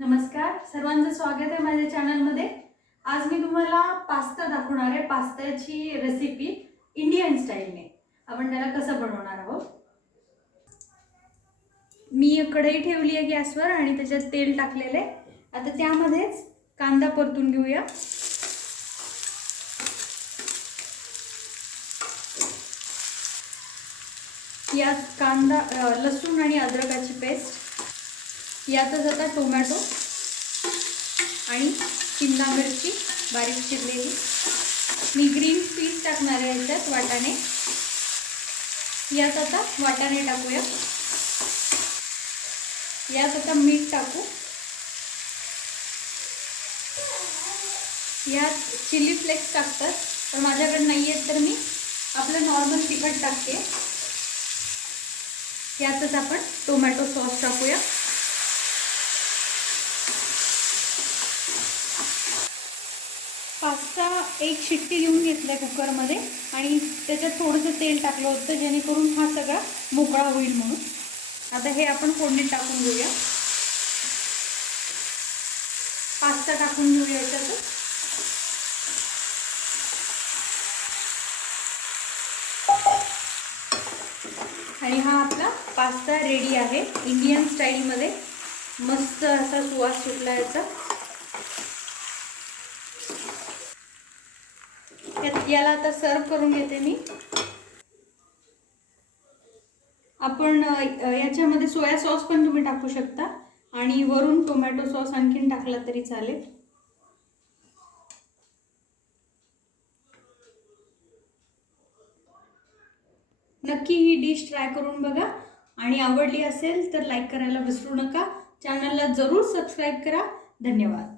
नमस्कार. सर्वांचं स्वागत आहे माझ्या चॅनलमध्ये. आज मी तुम्हाला पास्ता दाखवणार आहे. पास्त्याची रेसिपी इंडियन स्टाईलने आपण त्याला कसं बनवणार आहोत? मी कढई ठेवली आहे गॅसवर आणि त्याच्यात तेल टाकलेलं आहे. आता त्यामध्येच कांदा परतून घेऊया. यात कांदा लसूण आणि अद्रकाची पेस्ट यातच आता टोमॅटो आणि शिमला मिरची बारीक चिरलेली. मी ग्रीन पीस टाकणार आहे याच्यात वाटाणे. यात आता वाटाणे टाकूया. यात आता मीठ टाकू. यात चिली फ्लेक्स टाकतात. पण माझ्याकडे नाही आहेत तर मी आपलं नॉर्मल तिखट टाकते. यातच आपण टोमॅटो सॉस टाकूया. पास्ता एक शिट्टी देऊन घेतलाय कुकरमध्ये आणि त्याच्यात थोडंसं तेल टाकलं होतं जेणेकरून हा सगळा मोकळा होईल म्हणून. आता हे आपण फोडणीत टाकून घेऊया. पास्ता टाकून घेऊया याच्यातच आणि हा आपला पास्ता रेडी आहे इंडियन स्टाईलमध्ये. मस्त असा सुवास सुटला याचा. याला आता सर्व करून घेते मी. आपण याच्यामध्ये सोया सॉस पण तुम्ही टाकू शकता. आणि वरून टोमॅटो सॉस आणखीन टाकला तरी चालेल. नक्की ही डिश ट्राय करून बघा. आणि आवडली असेल तर लाईक करायला विसरू नका. चॅनलला जरूर सबस्क्राईब करा. धन्यवाद.